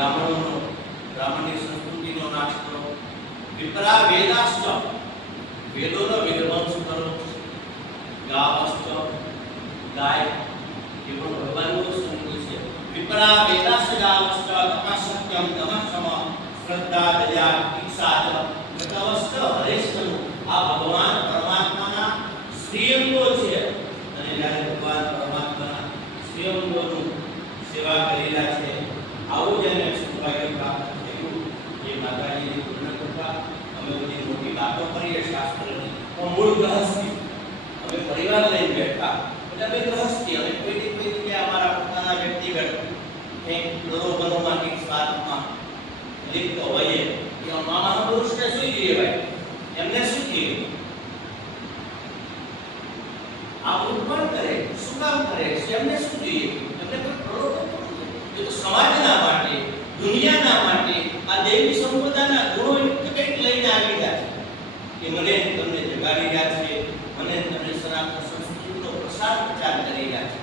બ્રાહ્મણોનો, બ્રાહ્મણની સંસ્કૃતિનો નાશ કરો. વિપરા વેદાશ્ચ, વેદોનો વિધ્વંસ કરો. ગાવશ્ચ ગાય, એ પણ ભગવાનનું સંગ છે. વિપરા વેદાશ્ચ ગાવશ્ચ તપસ્યમ તમસમ શ્રદ્ધા, દયા ઈચ્છા ચ કૃતવશ્ચ હરેશનું આ ભગવાન પરમાત્માના શ્રીઅંગો છે. અને જ્યારે ભગવાન પરમાત્માના શ્રીઅંગોનું સેવા કરેલા છે આવું જેને સૌભાગ્ય પ્રાપ્ત થયું એ માતાજીની પૂર્ણ કૃપા અમે બધી મોટી વાતો કરીએ શાસ્ત્રની પણ મૂળ ગ્રહસ્થી અમે પરિવાર લઈને બેઠા એટલે અમે ગ્રહસ્થી અમે કોઈ ને કોઈ જગ્યાએ અમારા પોતાના વ્યક્તિગત કંઈક પ્રલોભનોમાં કંઈક સ્વાર્થમાં લિપ્ત હોઈએ કે આ મહાપુરુષને શું જોઈએ ભાઈ? એમને શું જોઈએ આ ઉત્પન્ન કરે? શું કામ કરે? છે એમને શું જોઈએ એમને કોઈ પ્રલોભન તો નથી. એ તો સમાજના માટે, દુનિયાના માટે, આ દેવી સંપદાના ગુણો યુક્ત કંઈક લઈને આવી રહ્યા છે. કે મને તમને જગાડી રહ્યા છે, મને તમને સનાતન સંસ્કૃતિનો પ્રસાર પ્રચાર કરી રહ્યા છે.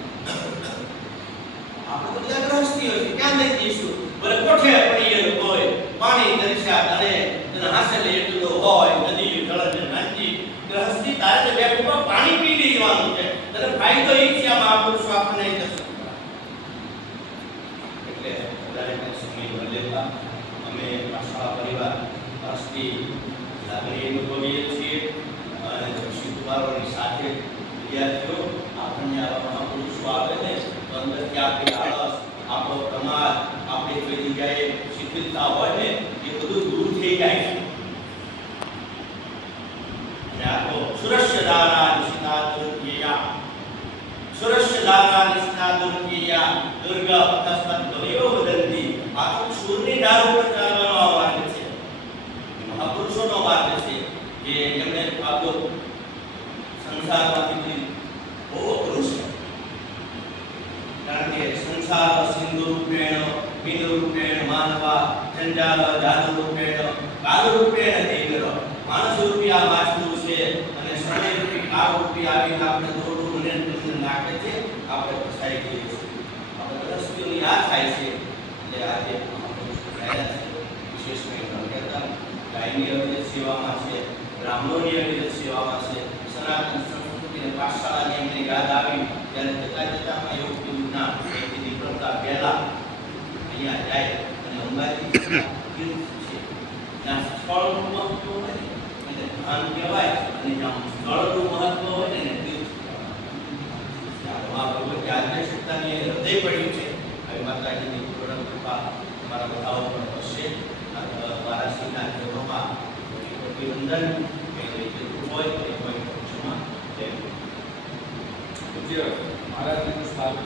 આપણે બધા ગ્રહસ્થીઓ છે ક્યાં લઈ જઈશું? ભલે કોઠે પડીએ હોય, પાણી દરિયા તળે તને હાસલે એટલો હોય, નદી, જળ ને ગ્રહસ્થી તારે તો બે પાણી પી લેવાનું છે. તને ફાયદો એ છે આ મહાપુરુષો આપણને દર્શન એટલે વધારે સમય ન લેતા અમે આ શાળા પરિવાર ટ્રસ્ટી લાગણી અનુભવીએ છીએ અને શીખવારોની સાથે વિદ્યાર્થીઓ આપણને આવા મહાપુરુષો આવે ને આપણી આળસ, આપણો પ્રમાદ આપણે કોઈ જગ્યાએ શિથિલતા હોય ને, એ બધું દૂર થઈ જાય છે. અને આ તો સુરસ્ય દારા નિશિતા દુર્ગેયા છે. કે એમણે સંસારમાંથી બહુ અઘરું છે કારણ કે સંસાર સિંધુ રૂપેણ બિંદુ રૂપેણ, માનવા, જંજાલ, જાદુ રૂપેણ કાલ રૂપેણ દેવર માણસ રૂપી આ માછલું છે અને સમય રૂપી, કાળ રૂપી આવીને આપણે દોરડું મને તમને નાખે છે, આપણે ફસાઈ જઈએ છીએ આપણે ગ્રસ્તીઓની આ થાય છે એટલે આજે વિશેષ કંઈ ન ગાયની અવિરત સેવામાં છે, બ્રાહ્મણોની અવિરત સેવામાં છે, સનાતન સંસ્કૃતિને પાઠશાળાની એમને યાદ આવી, ત્યારે જતા જતા એવું કીધું, ના, અહીંથી નીકળતા પહેલા અહીંયા જાય અને અંબાજી છે. ત્યાં સ્થળનું મહત્વ હોય ને, એટલે ધામ કહેવાય અને જ્યાં સ્થળનું મહત્વ હોય ને એને મહાભગવતી આદ્યશક્તિની હૃદય પડ્યું છે. હવે માતાજીની પૂર્ણ કૃપા મારા બધા ઉપર હશે. આ વારાસીના ચરણોમાં અભિનંદન, કંઈ હોય